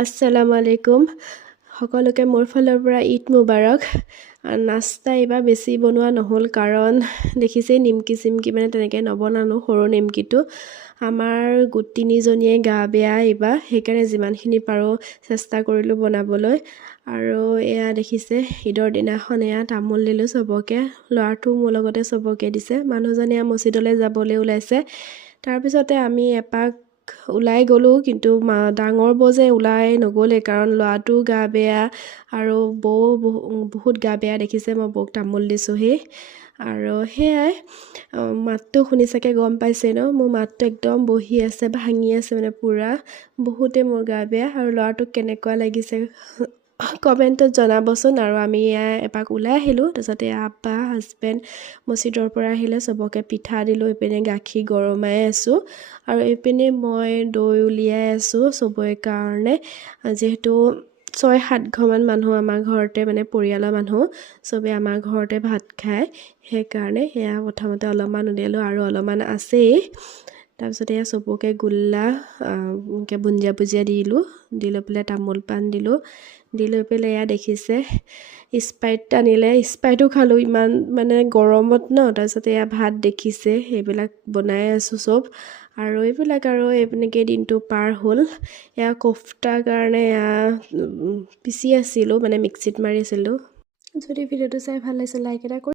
আসসালামু আলাইকুম সকলোকে মোৰ ফালৰ পৰা ঈদ মুবাৰক নাস্তা এইবাৰ বেছি বনোৱা নহ'ল কাৰণ দেখিছেই নিমকি চিমকি মানে তেনেকৈ নবনালোঁ সৰু নিমকিটো আমাৰ তিনিজনীয়ে গা বেয়া এইবাৰ সেইকাৰণে যিমানখিনি পাৰোঁ চেষ্টা কৰিলোঁ বনাবলৈ আৰু এয়া দেখিছে ঈদৰ দিনাখন এয়া তামোল দিলোঁ চবকে ল'ৰাটো মোৰ লগতে চবকে দিছে মানুহজনে মছজিদলৈ যাবলৈ ওলাইছে তাৰপিছতে আমি এপাক ওলাই গ'লোঁ কিন্তু ডাঙৰ বৌ যে ওলাই নগ'লে কাৰণ ল'ৰাটো গা বেয়া আৰু বৌ বহুত গা বেয়া দেখিছে মই বৌক তামোল দিছোঁহি আৰু সেয়াই মাতটো শুনি চাগে গম পাইছে ন মোৰ মাতটো একদম বহি আছে ভাঙি আছে মানে পূৰা বহুতে মোৰ গা বেয়া আৰু ল'ৰাটোক কেনেকুৱা লাগিছে কমেণ্টত জনাবচোন আৰু আমি এপাক ওলাই আহিলোঁ তাৰপিছতে আব্বা হাজবেণ্ড মছজিদৰ পৰা আহিলে চবকে পিঠা দিলোঁ এইপিনে গাখীৰ গৰমাই আছোঁ আৰু এইপিনে মই দৈ উলিয়াই আছোঁ চবৰে কাৰণে যিহেতু 6-7 ঘৰমান মানুহ আমাৰ ঘৰতে মানে পৰিয়ালৰ মানুহ চবে আমাৰ ঘৰতে ভাত খায় সেইকাৰণে সেয়া প্ৰথমতে অলপমান উলিয়ালোঁ আৰু অলপমান আছেই তাৰপিছতে এয়া চবকে গোল্লা এনেকৈ বুন্দিয়া ভুজিয়া দিলোঁ দি লৈ পেলাই তামোল পাণ দিলোঁ দি লৈ পেলাই এয়া দেখিছে স্প্ৰাইট আনিলে স্প্ৰাইটো খালোঁ ইমান মানে গৰমত ন তাৰপিছতে এয়া ভাত দেখিছে সেইবিলাক বনাই আছোঁ চব আৰু এইবিলাক আৰু এনেকৈ দিনটো পাৰ হ'ল এয়া কোফ্তাৰ কাৰণে এয়া পিচি আছিলোঁ মানে মিক্সিত মাৰি আছিলোঁ যদি ভিডিঅ'টো চাই ভাল লাগিছে লাইক এটা কৰি